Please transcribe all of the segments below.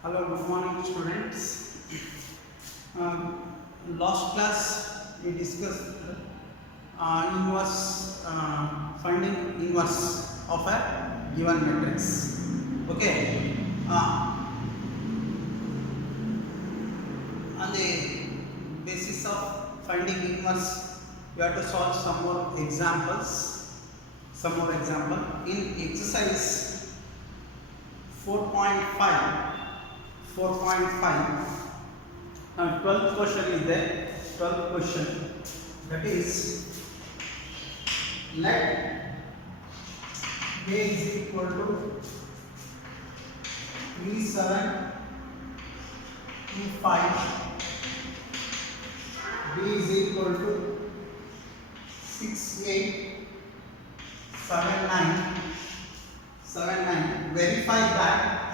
Hello, good morning, students. Last class we discussed inverse finding inverse of a given matrix. Okay. On the basis of finding inverse, we have to solve some more examples. In exercise 4.5. 4.5. Now 12th question is there. 12th question, that is, let A is equal to 3, 7, 2, 5. B is equal to 6, 8, 7, 9. Verify that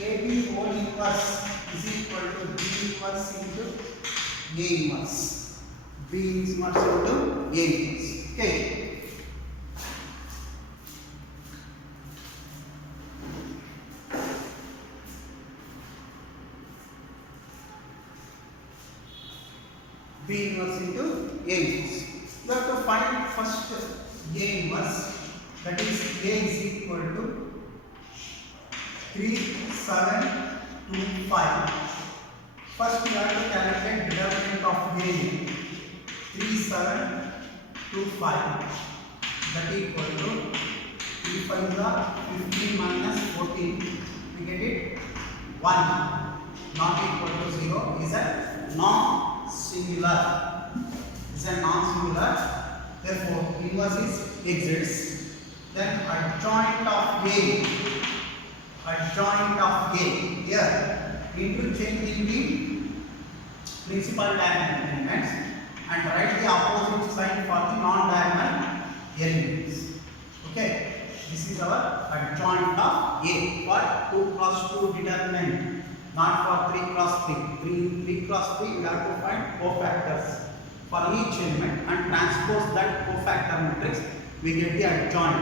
AB whole inverse is equal to B inverse into A inverse. B inverse into A inverse. Okay. B inverse into A inverse. You have to find first A inverse. That is, A is equal to 3, 7, 2, 5. First we have to calculate determinant of A. 3, 7, 2, 5. That equal to 3 5 is 15 minus 14. We get it 1. Not equal to 0 is a non-singular. Therefore, inverse is exists. Then adjoint of A. Here, interchanging the principal diagonal elements and write the opposite sign for the non-diagonal elements. Okay, this is our adjoint of A for 2 cross 2 determinant, not for 3 cross 3. 3 cross 3 we have to find cofactors for each element and transpose that cofactor matrix, we get the adjoint.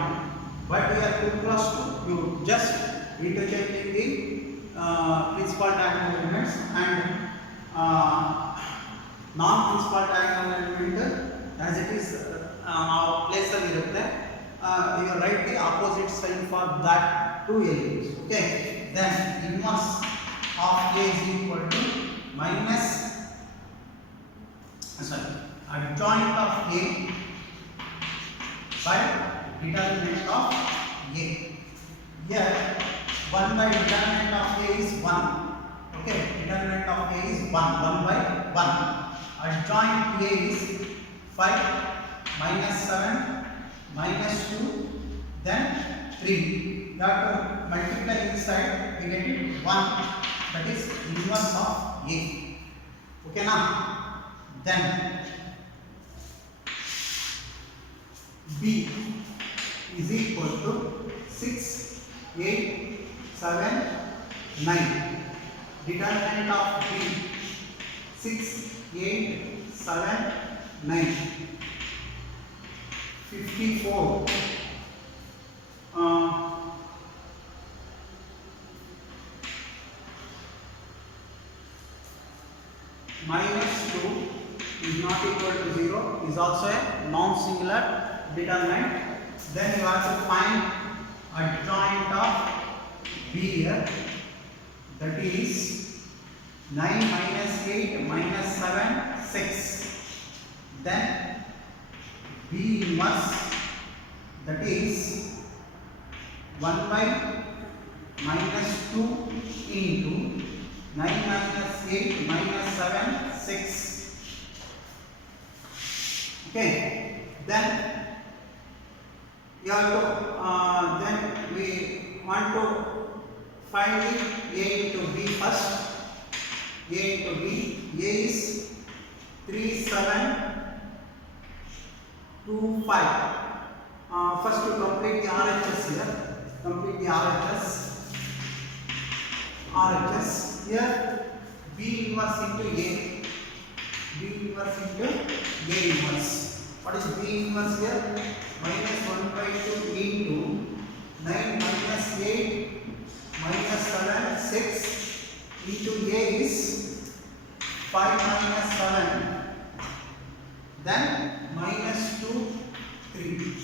But here 2 cross 2, you just interchanging the principal diagonal elements and non-principal diagonal element as it is place you write the opposite sign for that two elements. Okay, then inverse of A is equal to minus adjoint of A by determinant of A. Here 1 by determinant of A is 1. Okay, determinant of A is 1 by 1. Adjoint A is 5 minus 7 minus 2 then 3. You have to multiply inside, we get it 1. That is inverse of A. Okay now, then B is equal to 6, 8, 7, 9. Determinant of B 6, 8, 7, 9. 54. Minus 2 is not equal to 0 is also a non-singular determinant. Then you have to find adjoint of B here, that is 9 minus 8 minus 7, 6. Then B inverse, that is 1 by minus 2 into 9 minus 8 minus 7, 6. Okay, then you have to then we want to find the A into B first. A into B. A is 3, 7, 2, 5. First to complete the RHS here. Complete the RHS. Here B inverse into A. B inverse into A inverse. What is B inverse here? Minus 1 by 2 into 9 minus 8 minus 7, 6 into A is 5 minus 7, then minus 2, 3.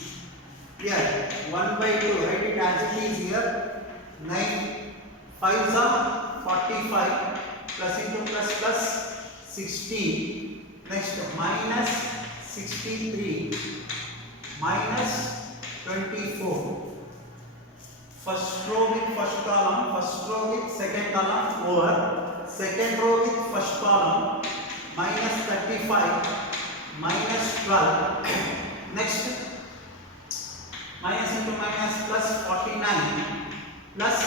Here 1 by 2, write it as it is here. 9 5s are 45 plus into plus plus 16. Next minus 63 minus 24. First row with first column, first row with second column over second row with first column, minus 35 minus 12. Next minus into minus plus 49 plus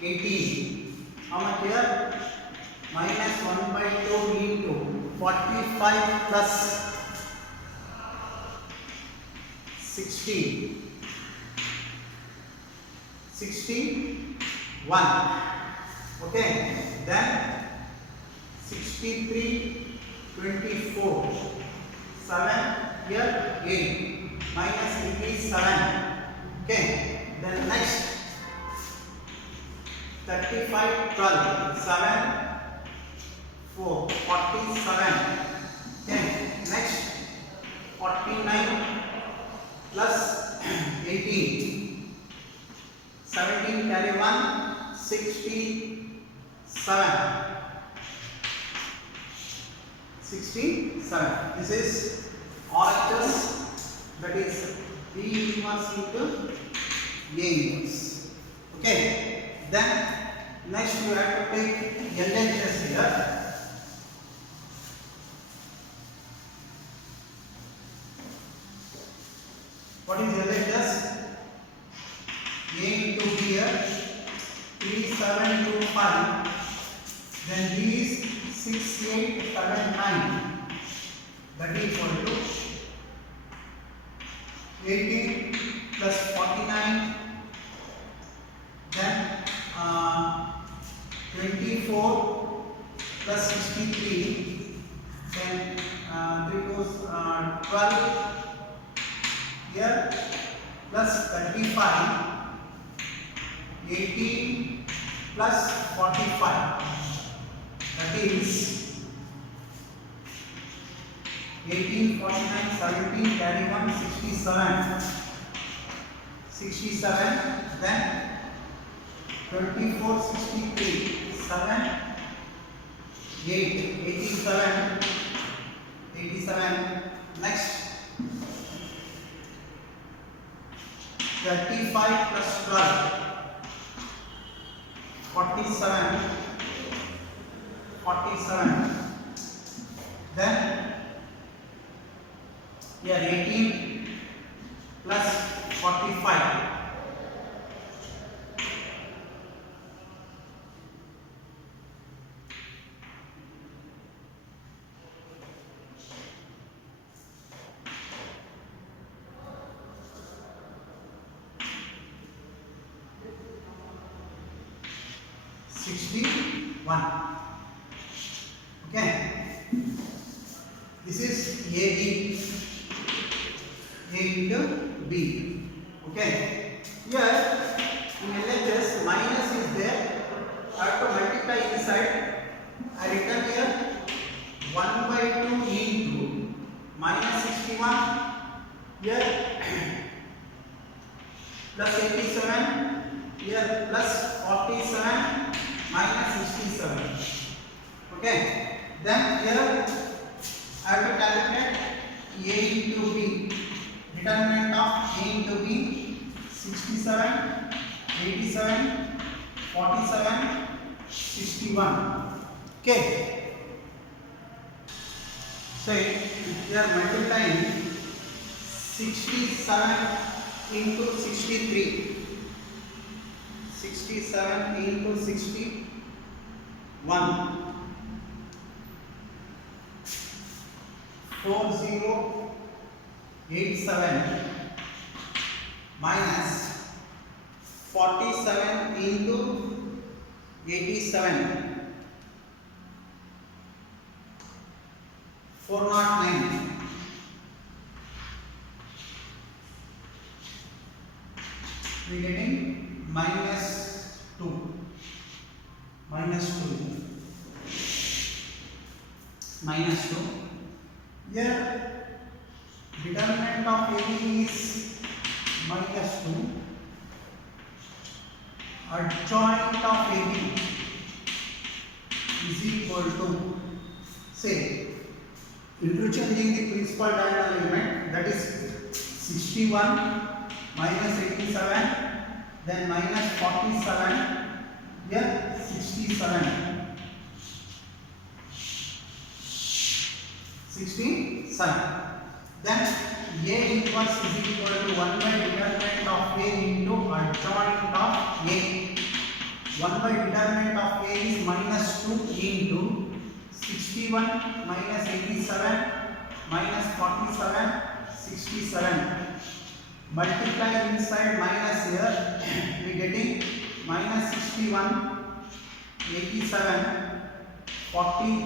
18. How much here? Minus 1 by 2 into 45 plus 16. 61. Okay, then 63, 24. 7 here 8 minus 8 is 7. Okay, then next 35, 12, 7, 4, 47. Okay, next 49 plus 18. 17 carry 1, 67. 67. This is RHS, that is B inverse into A inverse. Okay. Then next you have to take LHS here. What is LHS? A into B here 3725. Then B is 6879. That is equal to 18 plus 49. Then 24 plus 63. Then 3 goes 12 here plus 35. 18 plus 45. That is 18, 49, 17, carry 1, 67. 67, then 24, 63, 7, 8, 87, 87. Next 35 plus 12. 47, 47. Then here 18 plus 45. 61. Okay, this is AB, A into B. Okay, here in LHS minus is there. I have to multiply inside. I written here 1 by 2 into minus 61 here plus 87 here plus 47 minus 67. Okay, then here I have to calculate A into B. Determinant of A into B 67, 87, 47, 61. Okay, so we are multiplying 67 into 63. 67 into 61. 4087 minus 47 into 87. 409. we getting minus 2. Minus 2. Minus 2. Here determinant of AB is minus 2. Adjoint of AB is equal to, say, interchanging the principal diagonal element, that is 61 minus 87, then minus 47, here 67. 67. Then A inverse is equal to 1 by determinant of A into adjoint of A. 1 by determinant of A is minus 2 into 61 minus 87 minus 47, 67. Multiply inside minus here, we getting minus 61, 87, 40,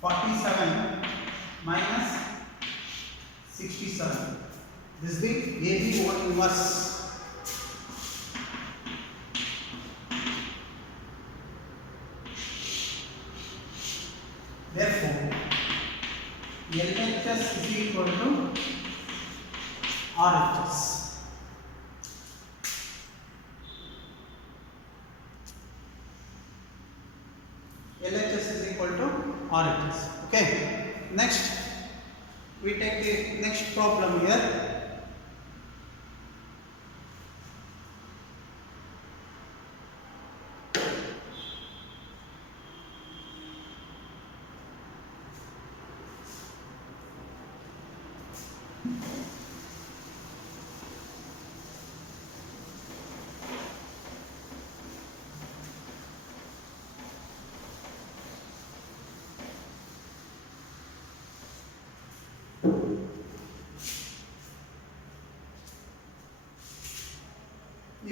47 minus 67. This is the AB over inverse. Therefore, LHS is equal to RHS. LHS is equal to RHS. Okay. Next, we take the next problem here.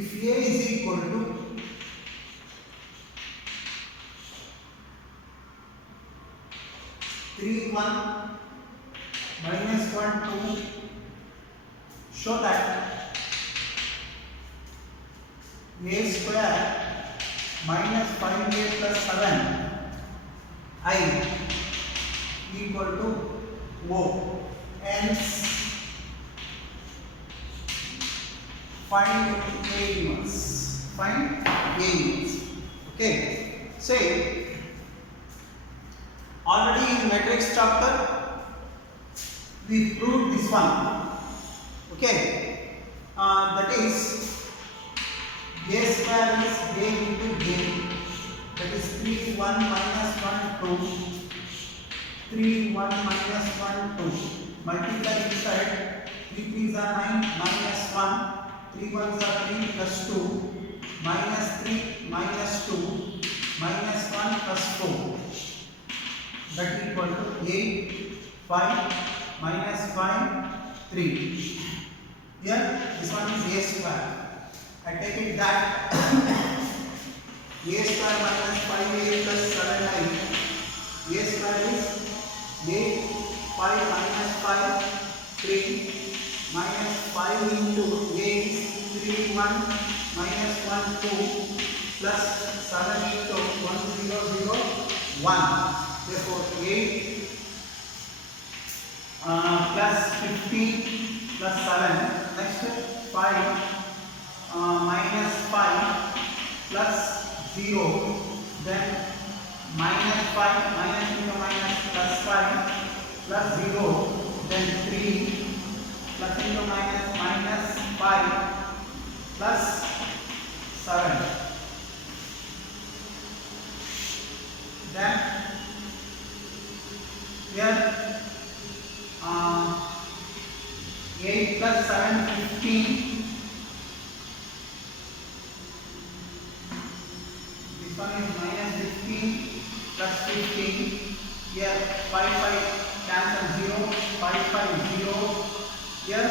If A is equal to 3, 1 minus 1, 2, show that A square minus 5A plus 7 I equal to O. Hence, find A inverse. Find A inverse. Okay. Say, already in matrix chapter we proved this one. Okay. That is A square is A into A. That is 3, 1 minus 1, 2. 3, 1 minus 1, 2. Multiply inside. 3 3s are 9 minus 1. 3 1s are 3 plus 2 minus 3 minus 2 minus 1 plus 4. That equal to 8, 5 minus 5, 3. Here this one is A square. I take it that A square minus 5A plus 7I. A square is 8, 5 minus 5, 3. Minus 5 into A is 3, 1 minus 1, 2 plus 7 into 1, 0, 0, 1. Therefore, 8 plus 15 plus 7. Next 5 minus 5 plus 0. Then minus 5 minus into minus plus 5 plus 0. Then 3 plus into minus minus 5 plus 7. Then here 8 plus 7, 15. This one is minus 15 plus 15. Here 5, 5 cancel 0, 5, 5, 0. Here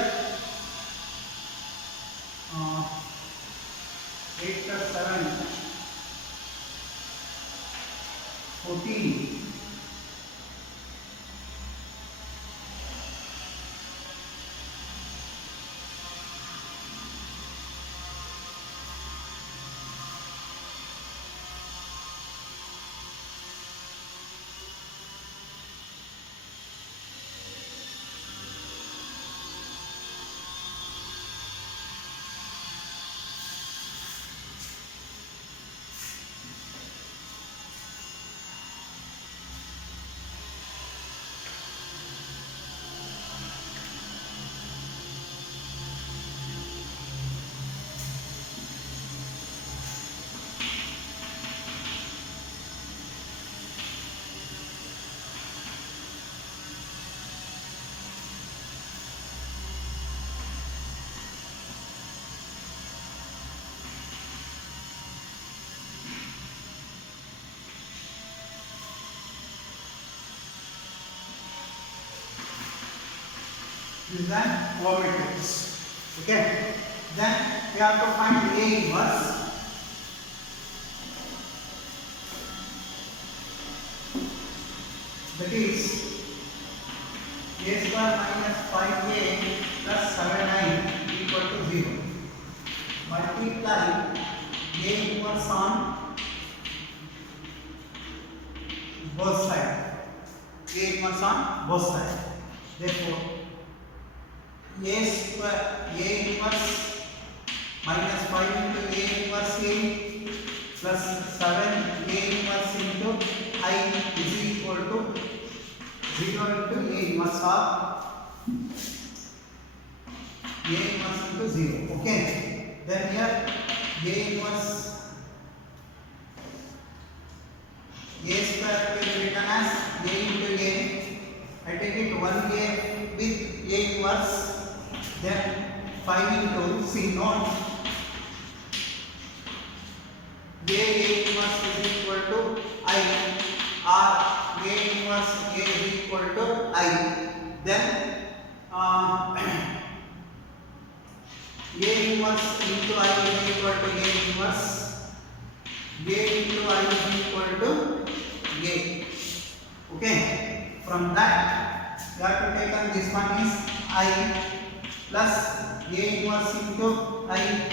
8 plus 7, 14. This is an O matrix. Okay. Then we have to find A inverse. That is A square minus 5A plus 7I equal to 0. Multiply A inverse on both sides. A inverse on both sides. Therefore, A square A inverse minus 5 into A inverse A plus 7 A inverse into I is equal to 0 into A inverse of A inverse into 0. Okay. Then here A inverse A square will be written as A into A. I take it 1A with A inverse. Then 5 into C note A inverse is equal to I, or A inverse A is equal to I. Then A inverse into I is equal to A inverse. A into I is equal to A. Okay. From that, we have to take on this one is I plus A inverse into I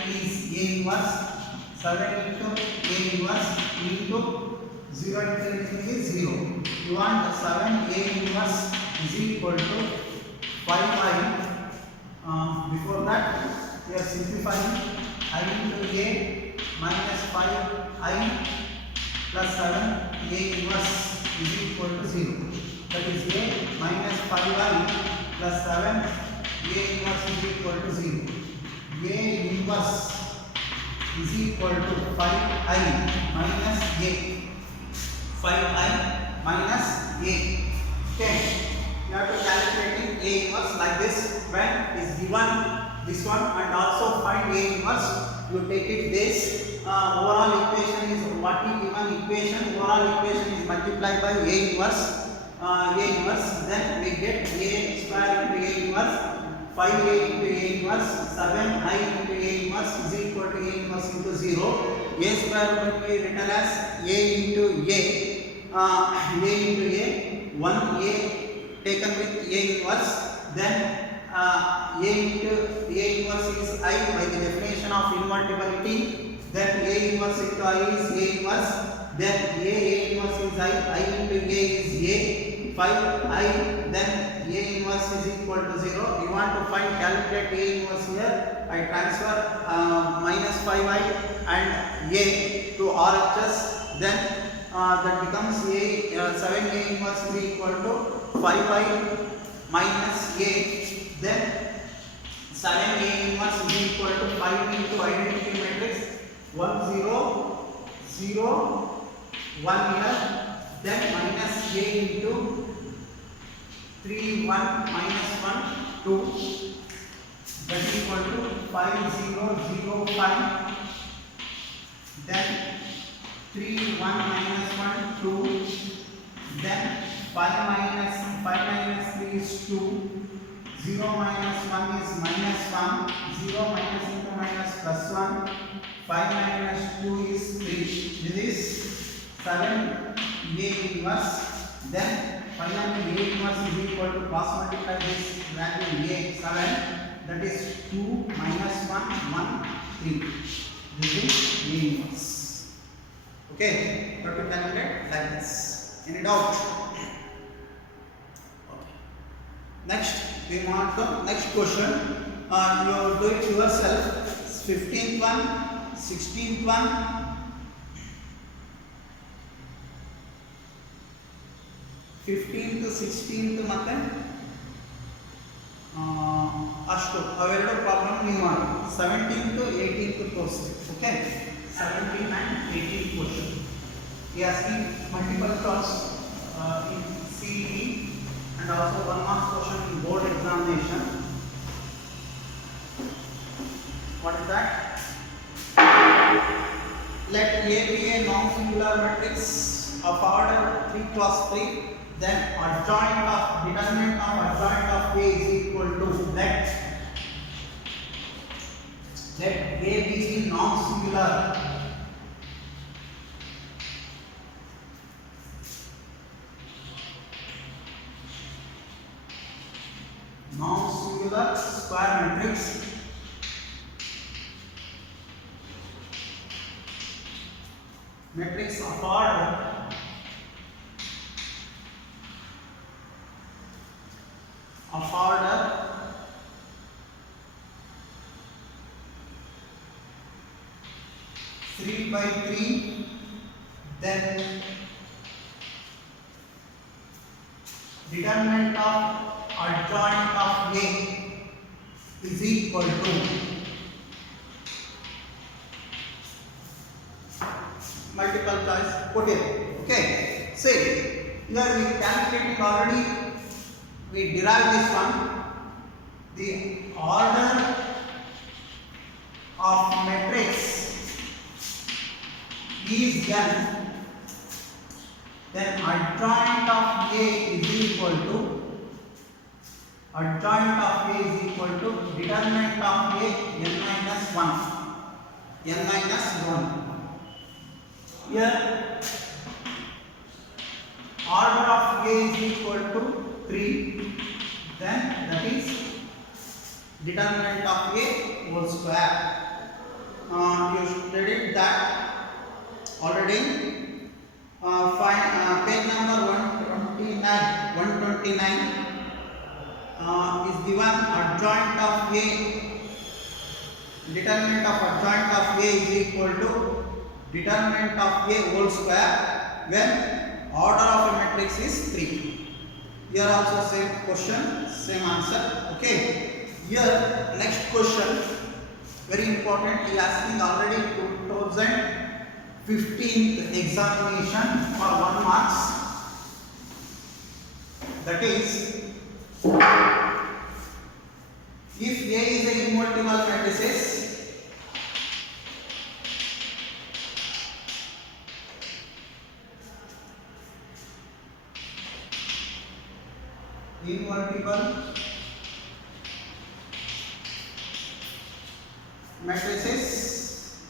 is A inverse. 7 into A inverse into 0 into anything is 0. You want 7 A inverse is equal to 5I. Before that, we are simplifying I into A minus 5I plus 7 A inverse is equal to 0. That is A minus 5I plus 7 A inverse is equal to 0. A inverse is equal to 5I minus A. 5I minus A. Okay. You have to calculate A inverse like this. When is given this one and also find A inverse, you take it this overall equation is what is given equation. Overall equation is multiplied by A inverse. Then we get A square into A inverse. 5A into A inverse, 7I into A inverse is equal to A inverse into 0. A square will be written as A into A, A, 1A taken with A inverse. Then A into A inverse is I by the definition of invertibility. Then A inverse into I is A inverse. Then A inverse is I into A is A. 5I, then A inverse is equal to 0. You want to find calculate A inverse here. I transfer minus 5I and A to RHS. Then that becomes 7A inverse is equal to 5I minus A. Then 7A inverse is equal to 5 into identity matrix 1 0 0 1 here. Then minus A into 3 1 minus 1 2, that is equal to 5 0 0 5. Then 3 1 minus 1 2. Then 5 minus 3 is 2. 0 minus 1 is minus 1. 0 minus into minus plus 1. 5 minus 2 is 3. This is 7 A inverse. Then finally A inverse is equal to cross multiply this value A 7, that is 2 minus 1 1 3. This is A inverse. Okay, got to calculate like this. Any doubt? Okay. Next we move on to next question. You do it yourself. 15th one, 16th one. 15th 16th ಮತ್ತೆ ಅಷ್ಟು ಅವೆರಡು problem ನೀವು ಮಾಡಿ 17th 18th ತೋರಿಸಿ. Okay, 17 and 18 question. We are seeing multiple choice in CE and also 1 mark question in board examination. What is that? Let A be a non-singular matrix of order 3 cross 3. then adjoint of determinant of adjoint of A is equal to let A be the non-singular square matrix of order 3 by 3, then determinant of adjoint of A is equal to multiple choice put it. Okay, see here we calculated already, we derived this one. The order of matrix is n, then adjoint of A is equal to determinant of A n minus 1. Here order of A is equal to 3, then that is determinant of A whole square. You studied that already. Page number 129 is given adjoint of A. Determinant of adjoint of A is equal to determinant of A whole square when order of a matrix is 3. Here also same question, same answer. Okay. Here next question, very important. He asking already 2015th examination for 1 marks. That is, if A is a invertible matrices,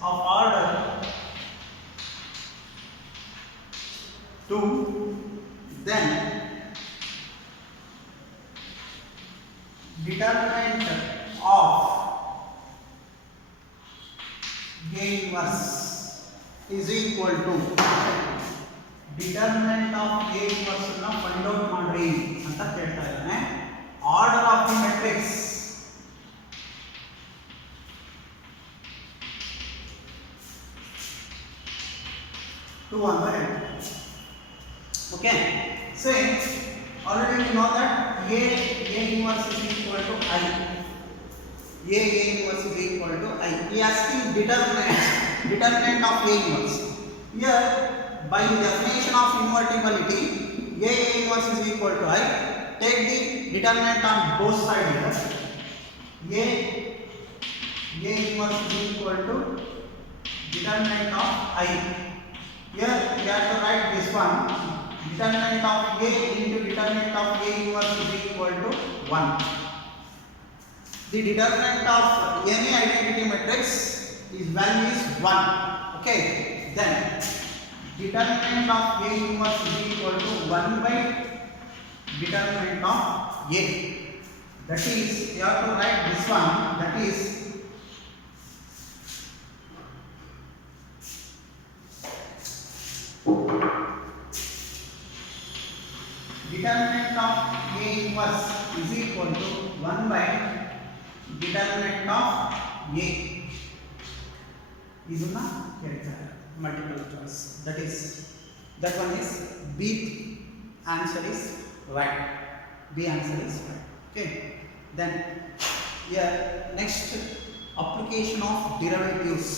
of order 2, then determinant of A inverse is equal to determinant of A inverse na find out ಮಾಡ್ರಿ ಅಂತ ಕೇಳ್ತಾ ಇದ್ದಾನೆ. Order of the matrix to 1 by n. Okay, so already we know that A inverse is equal to I. A inverse is equal to I. He asking determinant of A inverse. Here by the definition of invertibility, A inverse is equal to I. Take the determinant on both sides here. A inverse is equal to determinant of I. Here we have to write this one. Determinant of A into determinant of A inverse is equal to 1. The determinant of any identity matrix is value is 1. Okay, then determinant of A inverse is equal to 1 by determinant of A. That is, you have to write this one. That is determinant of A inverse is equal to 1 by determinant of A. ಇದನ್ನ ಕೇಳ್ತಾರೆ multiple choice. That one is B answer is right. B answer is right. Okay. Then here next application of derivatives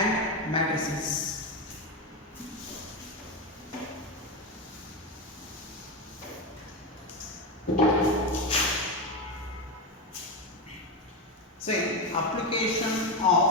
and matrices. Say application of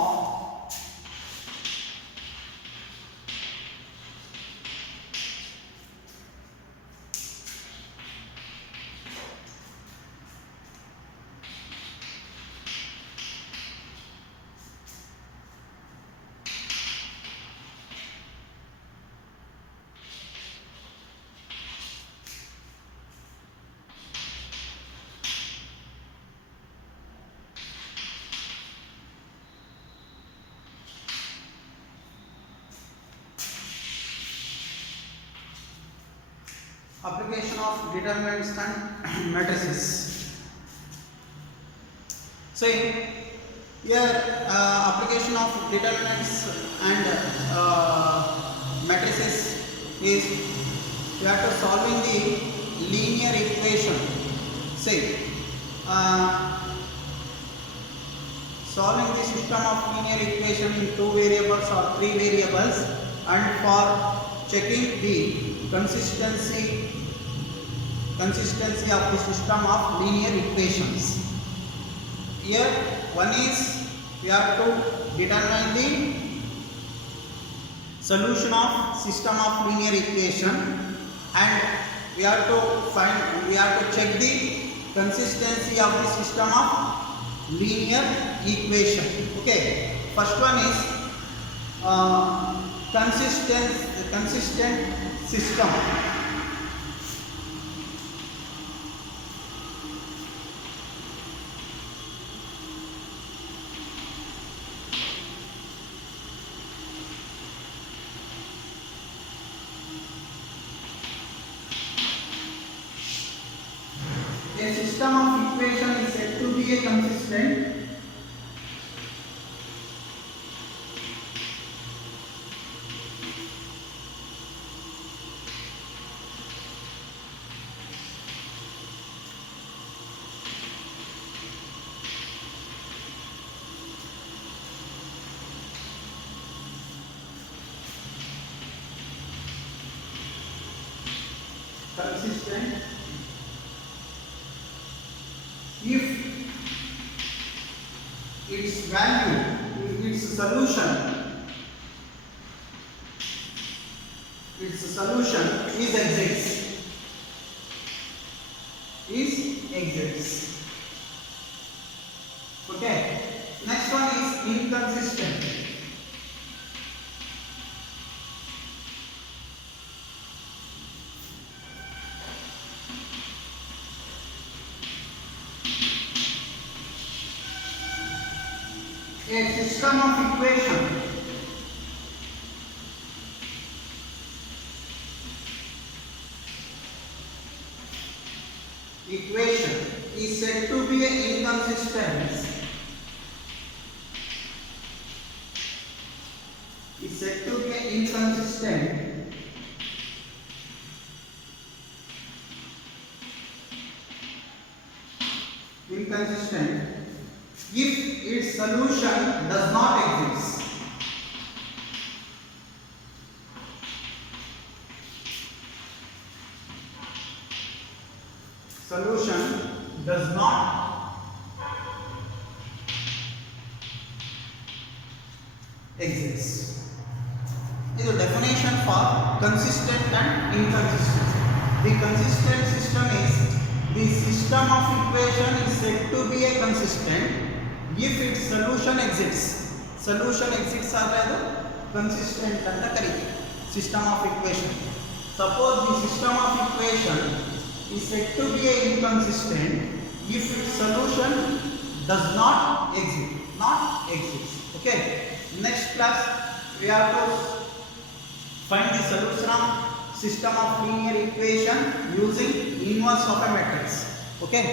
application of determinants and matrices. So here application of determinants and matrices is we are to solving the linear equation. Say solving the system of linear equation in 2 variables or 3 variables, and for checking the consistency of the system of linear equations. Here one is we have to determine the solution of system of linear equation, and we have to check the consistency of the system of linear equation. Okay, first one is consistent system. A system of equation is said to be a consistent if its value, if its solution exists. Okay, next one is inconsistent. A system of equation is said to be inconsistent. If its solution does not exist. Solution does not exist. This is a definition for consistent and inconsistent. The consistent system is the system of equation is said to be a consistent if its solution exists. Solution exists ಆದರೆ consistent ಅಂತ ಕರೀತೀವಿ system of equation. Suppose the system of equation is said to be a inconsistent if its solution does not exist. Okay, next class we have to find the solution of system of linear equation using inverse of a matrix. Okay.